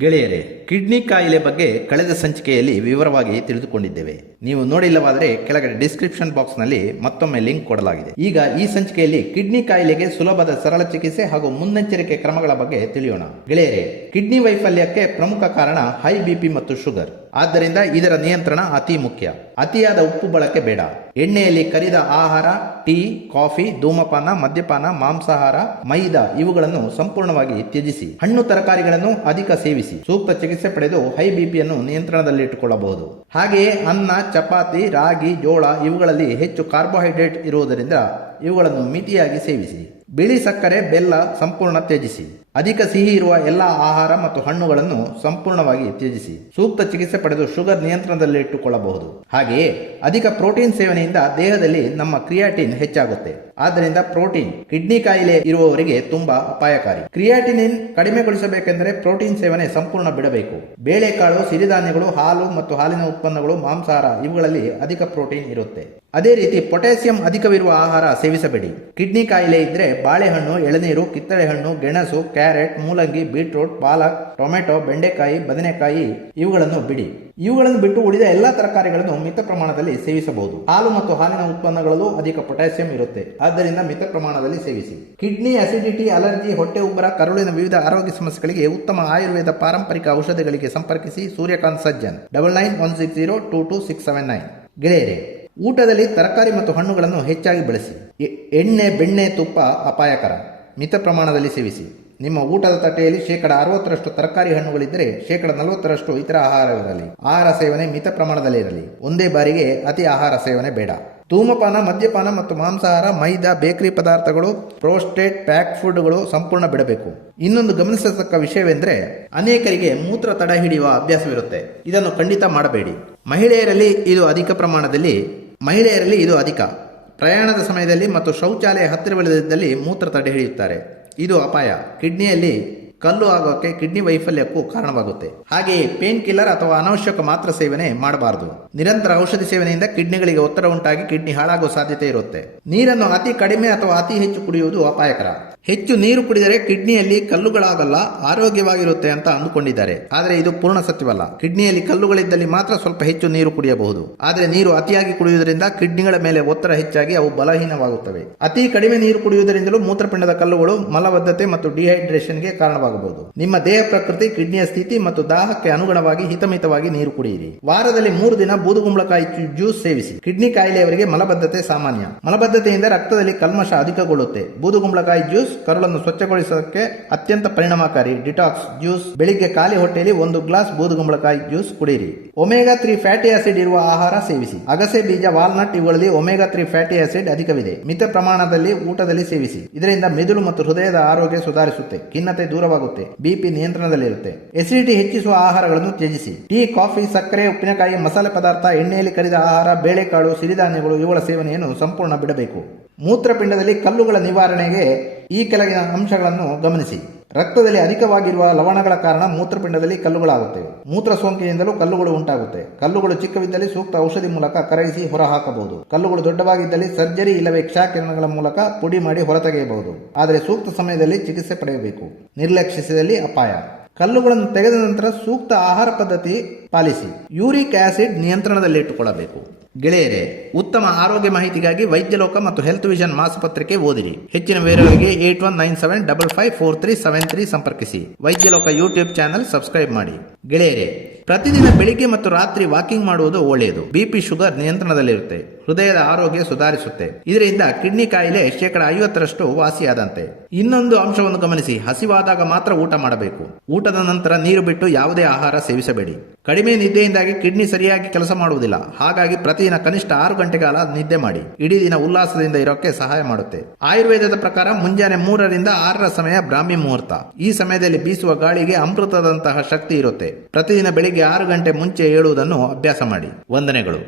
ಗೆಳೆಯರೇ, ಕಿಡ್ನಿ ಕಾಯಿಲೆ ಬಗ್ಗೆ ಕಳೆದ ಸಂಚಿಕೆಯಲ್ಲಿ ವಿವರವಾಗಿ ತಿಳಿದುಕೊಂಡಿದ್ದೇವೆ. ನೀವು ನೋಡಿಲ್ಲವಾದರೆ ಕೆಳಗಡೆ ಡಿಸ್ಕ್ರಿಪ್ಷನ್ ಬಾಕ್ಸ್ನಲ್ಲಿ ಮತ್ತೊಮ್ಮೆ ಲಿಂಕ್ ಕೊಡಲಾಗಿದೆ. ಈಗ ಈ ಸಂಚಿಕೆಯಲ್ಲಿ ಕಿಡ್ನಿ ಕಾಯಿಲೆಗೆ ಸುಲಭದ ಸರಳ ಚಿಕಿತ್ಸೆ ಹಾಗೂ ಮುನ್ನೆಚ್ಚರಿಕೆ ಕ್ರಮಗಳ ಬಗ್ಗೆ ತಿಳಿಯೋಣ. ಗೆಳೆಯರೇ, ಕಿಡ್ನಿ ವೈಫಲ್ಯಕ್ಕೆ ಪ್ರಮುಖ ಕಾರಣ ಹೈ ಬಿಪಿ ಮತ್ತು ಶುಗರ್. ಆದ್ದರಿಂದ ಇದರ ನಿಯಂತ್ರಣ ಅತಿ ಮುಖ್ಯ. ಅತಿಯಾದ ಉಪ್ಪು ಬಳಕೆ ಬೇಡ. ಎಣ್ಣೆಯಲ್ಲಿ ಕರಿದ ಆಹಾರ, ಟೀ, ಕಾಫಿ, ಧೂಮಪಾನ, ಮದ್ಯಪಾನ, ಮಾಂಸಾಹಾರ, ಮೈದಾ ಇವುಗಳನ್ನು ಸಂಪೂರ್ಣವಾಗಿ ತ್ಯಜಿಸಿ, ಹಣ್ಣು ತರಕಾರಿಗಳನ್ನು ಅಧಿಕ ಸೇವಿಸಿ, ಸೂಕ್ತ ಚಿಕಿತ್ಸೆ ಪಡೆದು ಹೈ ಬಿಪಿಯನ್ನು ನಿಯಂತ್ರಣದಲ್ಲಿಟ್ಟುಕೊಳ್ಳಬಹುದು ಹಾಗೆಯೇ ಅನ್ನ, ಚಪಾತಿ, ರಾಗಿ, ಜೋಳ ಇವುಗಳಲ್ಲಿ ಹೆಚ್ಚು ಕಾರ್ಬೋಹೈಡ್ರೇಟ್ ಇರುವುದರಿಂದ ಇವುಗಳನ್ನು ಮಿತಿಯಾಗಿ ಸೇವಿಸಿ. ಬಿಳಿ ಸಕ್ಕರೆ, ಬೆಲ್ಲ ಸಂಪೂರ್ಣ ತ್ಯಜಿಸಿ. ಅಧಿಕ ಸಿಹಿ ಇರುವ ಎಲ್ಲ ಆಹಾರ ಮತ್ತು ಹಣ್ಣುಗಳನ್ನು ಸಂಪೂರ್ಣವಾಗಿ ತ್ಯಜಿಸಿ. ಸೂಕ್ತ ಚಿಕಿತ್ಸೆ ಪಡೆದು ಶುಗರ್ ನಿಯಂತ್ರಣದಲ್ಲಿ ಇಟ್ಟುಕೊಳ್ಳಬಹುದು. ಹಾಗೆಯೇ, ಅಧಿಕ ಪ್ರೋಟೀನ್ ಸೇವನೆಯಿಂದ ದೇಹದಲ್ಲಿ ನಮ್ಮ ಕ್ರಿಯಾಟಿನ್ ಹೆಚ್ಚಾಗುತ್ತೆ. ಆದ್ದರಿಂದ ಪ್ರೋಟೀನ್ ಕಿಡ್ನಿ ಕಾಯಿಲೆ ಇರುವವರಿಗೆ ತುಂಬಾ ಅಪಾಯಕಾರಿ. ಕ್ರಿಯಾಟಿನಿನ್ ಕಡಿಮೆಗೊಳಿಸಬೇಕೆಂದರೆ ಪ್ರೋಟೀನ್ ಸೇವನೆ ಸಂಪೂರ್ಣ ಬಿಡಬೇಕು. ಬೇಳೆಕಾಳು, ಸಿರಿಧಾನ್ಯಗಳು, ಹಾಲು ಮತ್ತು ಹಾಲಿನ ಉತ್ಪನ್ನಗಳು, ಮಾಂಸಾಹಾರ ಇವುಗಳಲ್ಲಿ ಅಧಿಕ ಪ್ರೋಟೀನ್ ಇರುತ್ತೆ. ಅದೇ ರೀತಿ ಪೊಟ್ಯಾಸಿಯಂ ಅಧಿಕವಿರುವ ಆಹಾರ ಸೇವಿಸಬೇಡಿ. ಕಿಡ್ನಿ ಕಾಯಿಲೆ ಇದ್ರೆ ಬಾಳೆಹಣ್ಣು, ಎಳನೀರು, ಕಿತ್ತಳೆ ಹಣ್ಣು, ಗೆಣಸು ಕ್ಯಾರೆಟ್, ಮೂಲಂಗಿ, ಬೀಟ್ರೂಟ್, ಪಾಲಕ್, ಟೊಮೆಟೊ, ಬೆಂಡೆಕಾಯಿ, ಬದನೆಕಾಯಿ ಇವುಗಳನ್ನು ಬಿಡಿ. ಇವುಗಳನ್ನು ಬಿಟ್ಟು ಉಳಿದ ಎಲ್ಲಾ ತರಕಾರಿಗಳನ್ನು ಮಿತ ಪ್ರಮಾಣದಲ್ಲಿ ಸೇವಿಸಬಹುದು. ಹಾಲು ಮತ್ತು ಹಾಲಿನ ಉತ್ಪನ್ನಗಳಲ್ಲೂ ಅಧಿಕ ಪೊಟ್ಯಾಸಿಯಂ ಇರುತ್ತೆ. ಆದ್ದರಿಂದ ಮಿತ ಪ್ರಮಾಣದಲ್ಲಿ ಸೇವಿಸಿ. ಕಿಡ್ನಿ ಅಸಿಡಿಟಿ, ಅಲರ್ಜಿ, ಹೊಟ್ಟೆ ಉಬ್ಬರ, ಕರುಳಿನ ವಿವಿಧ ಆರೋಗ್ಯ ಸಮಸ್ಯೆಗಳಿಗೆ ಉತ್ತಮ ಆಯುರ್ವೇದ ಪಾರಂಪರಿಕ ಔಷಧಿಗಳಿಗೆ ಸಂಪರ್ಕಿಸಿ Suryakant Sajjan. Double nine one six zero two two six seven nine. ಗೆಳೆಯರೆ, ಊಟದಲ್ಲಿ ತರಕಾರಿ ಮತ್ತು ಹಣ್ಣುಗಳನ್ನು ಹೆಚ್ಚಾಗಿ ಬಳಸಿ. ಎಣ್ಣೆ, ಬೆಣ್ಣೆ ತುಪ್ಪ ಅಪಾಯಕರ. ಮಿತ ಪ್ರಮಾಣದಲ್ಲಿ ಸೇವಿಸಿ. ನಿಮ್ಮ ಊಟದ ತಟ್ಟೆಯಲ್ಲಿ ಶೇಕಡ ಅರವತ್ತರಷ್ಟು ತರಕಾರಿ ಹಣ್ಣುಗಳಿದ್ದರೆ ಶೇಕಡ ನಲವತ್ತರಷ್ಟು ಇತರ ಆಹಾರವಿರಲಿ. ಆಹಾರ ಸೇವನೆ ಮಿತ ಪ್ರಮಾಣದಲ್ಲಿ ಇರಲಿ. ಒಂದೇ ಬಾರಿಗೆ ಅತಿ ಆಹಾರ ಸೇವನೆ ಬೇಡ. ಧೂಮಪಾನ, ಮದ್ಯಪಾನ ಮತ್ತು ಮಾಂಸಾಹಾರ, ಮೈದಾ, ಬೇಕರಿ ಪದಾರ್ಥಗಳು, ಪ್ರೋಸ್ಟೇಟ್, ಪ್ಯಾಕ್ ಫುಡ್ಗಳು ಸಂಪೂರ್ಣ ಬಿಡಬೇಕು. ಇನ್ನೊಂದು ಗಮನಿಸತಕ್ಕ ವಿಷಯವೆಂದರೆ ಅನೇಕರಿಗೆ ಮೂತ್ರ ತಡ ಹಿಡಿಯುವ ಅಭ್ಯಾಸವಿರುತ್ತೆ. ಇದನ್ನು ಖಂಡಿತ ಮಾಡಬೇಡಿ. ಮಹಿಳೆಯರಲ್ಲಿ ಇದು ಅಧಿಕ ಪ್ರಮಾಣದಲ್ಲಿ, ಮಹಿಳೆಯರಲ್ಲಿ ಇದು ಅಧಿಕ. ಪ್ರಯಾಣದ ಸಮಯದಲ್ಲಿ ಮತ್ತು ಶೌಚಾಲಯ ಹತ್ತಿರವಿಲ್ಲದಿದ್ದಲ್ಲಿ ಮೂತ್ರ ತಡೆ ಹಿಡಿಯುತ್ತಾರೆ. ಇದು ಅಪಾಯ. ಕಿಡ್ನಿಯಲ್ಲಿ ಕಲ್ಲು ಆಗೋಕೆ ಕಿಡ್ನಿ ವೈಫಲ್ಯಕ್ಕೂ ಕಾರಣವಾಗುತ್ತೆ. ಹಾಗೆಯೇ ಪೇನ್ ಕಿಲ್ಲರ್ ಅಥವಾ ಅನವಶ್ಯಕ ಮಾತ್ರ ಸೇವನೆ ಮಾಡಬಾರದು. ನಿರಂತರ ಔಷಧಿ ಸೇವನೆಯಿಂದ ಕಿಡ್ನಿಗಳಿಗೆ ಒತ್ತಡ ಉಂಟಾಗಿ ಕಿಡ್ನಿ ಹಾಳಾಗುವ ಸಾಧ್ಯತೆ ಇರುತ್ತೆ. ನೀರನ್ನು ಅತಿ ಕಡಿಮೆ ಅಥವಾ ಅತಿ ಹೆಚ್ಚು ಕುಡಿಯುವುದು ಅಪಾಯಕರ. ಹೆಚ್ಚು ನೀರು ಕುಡಿದರೆ ಕಿಡ್ನಿಯಲ್ಲಿ ಕಲ್ಲುಗಳಾಗಲ್ಲ, ಆರೋಗ್ಯವಾಗಿರುತ್ತೆ ಅಂತ ಅಂದುಕೊಂಡಿದ್ದಾರೆ. ಆದರೆ ಇದು ಪೂರ್ಣ ಸತ್ಯವಲ್ಲ. ಕಿಡ್ನಿಯಲ್ಲಿ ಕಲ್ಲುಗಳಿದ್ದಲ್ಲಿ ಮಾತ್ರ ಸ್ವಲ್ಪ ಹೆಚ್ಚು ನೀರು ಕುಡಿಯಬಹುದು. ಆದರೆ ನೀರು ಅತಿಯಾಗಿ ಕುಡಿಯುವುದರಿಂದ ಕಿಡ್ನಿಗಳ ಮೇಲೆ ಒತ್ತಡ ಹೆಚ್ಚಾಗಿ ಅವು ಬಲಹೀನವಾಗುತ್ತವೆ. ಅತಿ ಕಡಿಮೆ ನೀರು ಕುಡಿಯುವುದರಿಂದಲೂ ಮೂತ್ರಪಿಂಡದ ಕಲ್ಲುಗಳು ಮಲಬದ್ಧತೆ ಮತ್ತು ಡಿಹೈಡ್ರೇಷನ್ಗೆ ಕಾರಣವಾಗಬಹುದು ನಿಮ್ಮ ದೇಹ ಪ್ರಕೃತಿ, ಕಿಡ್ನಿಯ ಸ್ಥಿತಿ ಮತ್ತು ದಾಹಕ್ಕೆ ಅನುಗುಣವಾಗಿ ಹಿತಮಿತವಾಗಿ ನೀರು ಕುಡಿಯಿರಿ. ವಾರದಲ್ಲಿ ಮೂರು ದಿನ ಬೂದುಗುಂಬಳಕಾಯಿ ಜ್ಯೂಸ್ ಸೇವಿಸಿ. ಕಿಡ್ನಿ ಕಾಯಿಲೆಯವರಿಗೆ ಮಲಬದ್ಧತೆ ಸಾಮಾನ್ಯ. ಮಲಬದ್ಧತೆಯಿಂದ ರಕ್ತದಲ್ಲಿ ಕಲ್ಮಶ ಅಧಿಕಗೊಳ್ಳುತ್ತೆ. ಬೂದುಗುಂಬಳಕಾಯಿ ಜ್ಯೂಸ್ ಕರುಳನ್ನು ಸ್ವಚ್ಛಗೊಳಿಸೋಕೆ ಅತ್ಯಂತ ಪರಿಣಾಮಕಾರಿ. Detox juice. ಬೆಳಿಗ್ಗೆ ಖಾಲಿ ಹೊಟ್ಟೆಯಲ್ಲಿ ಒಂದು ಗ್ಲಾಸ್ ಬೂದುಗುಂಬಳಕಾಯಿ ಜ್ಯೂಸ್ ಕುಡಿಯಿರಿ. ಒಮೆಗಾ ತ್ರೀ ಫ್ಯಾಟಿ ಆಸಿಡ್ ಇರುವ ಆಹಾರ ಸೇವಿಸಿ. ಅಗಸೆ ಬೀಜ, ವಾಲ್ನಟ್ ಇವುಗಳಲ್ಲಿ ಒಮೆಗಾ ತ್ರೀ ಫ್ಯಾಟಿ ಆಸಿಡ್ ಅಧಿಕವಿದೆ. ಮಿತ ಪ್ರಮಾಣದಲ್ಲಿ ಊಟದಲ್ಲಿ ಸೇವಿಸಿ. ಇದರಿಂದ ಮೆದುಳು ಮತ್ತು ಹೃದಯದ ಆರೋಗ್ಯ ಸುಧಾರಿಸುತ್ತೆ. ಖಿನ್ನತೆ ದೂರವಾಗುತ್ತೆ ಬಿಪಿ ನಿಯಂತ್ರಣದಲ್ಲಿರುತ್ತೆ. ಎಸಿಡಿಟಿ ಹೆಚ್ಚಿಸುವ ಆಹಾರಗಳನ್ನು ತ್ಯಜಿಸಿ. ಟೀ ಕಾಫಿ ಸಕ್ಕರೆ, ಉಪ್ಪಿನಕಾಯಿ, ಮಸಾಲೆ ಪದಾರ್ಥ, ಎಣ್ಣೆಯಲ್ಲಿ ಕರಿದ ಆಹಾರ, ಬೇಳೆಕಾಳು, ಸಿರಿಧಾನ್ಯಗಳು ಇವುಗಳ ಸೇವನೆಯನ್ನು ಸಂಪೂರ್ಣ ಬಿಡಬೇಕು. ಮೂತ್ರಪಿಂಡದಲ್ಲಿ ಕಲ್ಲುಗಳ ನಿವಾರಣೆಗೆ ಈ ಕೆಳಗಿನ ಅಂಶಗಳನ್ನು ಗಮನಿಸಿ. ರಕ್ತದಲ್ಲಿ ಅಧಿಕವಾಗಿರುವ ಲವಣಗಳ ಕಾರಣ ಮೂತ್ರಪಿಂಡದಲ್ಲಿ ಕಲ್ಲುಗಳಾಗುತ್ತವೆ. ಮೂತ್ರ ಸೋಂಕಿನಿಂದಲೂ ಕಲ್ಲುಗಳು ಉಂಟಾಗುತ್ತೆ. ಕಲ್ಲುಗಳು ಚಿಕ್ಕವಿದ್ದಲ್ಲಿ ಸೂಕ್ತ ಔಷಧಿ ಮೂಲಕ ಕರಗಿಸಿ ಹೊರಹಾಕಬಹುದು. ಕಲ್ಲುಗಳು ದೊಡ್ಡವಾಗಿದ್ದಲ್ಲಿ ಸರ್ಜರಿ ಇಲ್ಲವೇ ಕ್ಷಾಕಿರಣಗಳ ಮೂಲಕ ಪುಡಿ ಮಾಡಿ ಹೊರತೆಗೆಯಬಹುದು. ಆದರೆ ಸೂಕ್ತ ಸಮಯದಲ್ಲಿ ಚಿಕಿತ್ಸೆ ಪಡೆಯಬೇಕು. ನಿರ್ಲಕ್ಷಿಸಿದಲ್ಲಿ ಅಪಾಯ. ಕಲ್ಲುಗಳನ್ನು ತೆಗೆದ ನಂತರ ಸೂಕ್ತ ಆಹಾರ ಪದ್ಧತಿ ಪಾಲಿಸಿ. Uric acid ನಿಯಂತ್ರಣದಲ್ಲಿಟ್ಟುಕೊಳ್ಳಬೇಕು. ಗೆಳೆಯರೇ, ಉತ್ತಮ ಆರೋಗ್ಯ ಮಾಹಿತಿಗಾಗಿ ವೈದ್ಯಲೋಕ ಮತ್ತು ಹೆಲ್ತ್ ವಿಷನ್ ಮಾಸಪತ್ರಿಕೆ ಓದಿರಿ. ಹೆಚ್ಚಿನ ವಿವರಗಳಿಗೆ eight one nine seven double five four three seven three ಸಂಪರ್ಕಿಸಿ. ವೈದ್ಯಲೋಕ ಯೂಟ್ಯೂಬ್ ಚಾನಲ್ ಸಬ್ಸ್ಕ್ರೈಬ್ ಮಾಡಿ. ಗೆಳೆಯರೇ, ಪ್ರತಿದಿನ ಬೆಳಿಗ್ಗೆ ಮತ್ತು ರಾತ್ರಿ ವಾಕಿಂಗ್ ಮಾಡುವುದು ಒಳ್ಳೆಯದು. ಬಿಪಿ ಶುಗರ್ ನಿಯಂತ್ರಣದಲ್ಲಿರುತ್ತೆ. ಹೃದಯದ ಆರೋಗ್ಯ ಸುಧಾರಿಸುತ್ತೆ. ಇದರಿಂದ ಕಿಡ್ನಿ ಕಾಯಿಲೆ ಶೇಕಡ ಐವತ್ತರಷ್ಟು ವಾಸಿಯಾದಂತೆ. ಇನ್ನೊಂದು ಅಂಶವನ್ನು ಗಮನಿಸಿ, ಹಸಿವಾದಾಗ ಮಾತ್ರ ಊಟ ಮಾಡಬೇಕು. ಊಟದ ನಂತರ ನೀರು ಬಿಟ್ಟು ಯಾವುದೇ ಆಹಾರ ಸೇವಿಸಬೇಡಿ. ಕಡಿಮೆ ನಿದ್ದೆಯಿಂದಾಗಿ ಕಿಡ್ನಿ ಸರಿಯಾಗಿ ಕೆಲಸ ಮಾಡುವುದಿಲ್ಲ. ಹಾಗಾಗಿ ಪ್ರತಿದಿನ ಕನಿಷ್ಠ ಆರು ಗಂಟೆ ಕಾಲ ನಿದ್ದೆ ಮಾಡಿ. ಇಡೀ ದಿನ ಉಲ್ಲಾಸದಿಂದ ಇರೋಕೆ ಸಹಾಯ ಮಾಡುತ್ತೆ. ಆಯುರ್ವೇದದ ಪ್ರಕಾರ ಮುಂಜಾನೆ ಮೂರರಿಂದ ಆರರ ಸಮಯ ಬ್ರಾಹ್ಮಿ ಮುಹೂರ್ತ. ಈ ಸಮಯದಲ್ಲಿ ಬೀಸುವ ಗಾಳಿಗೆ ಅಮೃತದಂತಹ ಶಕ್ತಿ ಇರುತ್ತೆ. ಪ್ರತಿದಿನ ಬೆಳಿಗ್ಗೆ ಆರು ಗಂಟೆ ಮುಂಚೆ ಏಳುವುದನ್ನು ಅಭ್ಯಾಸ ಮಾಡಿ. ವಂದನೆಗಳು.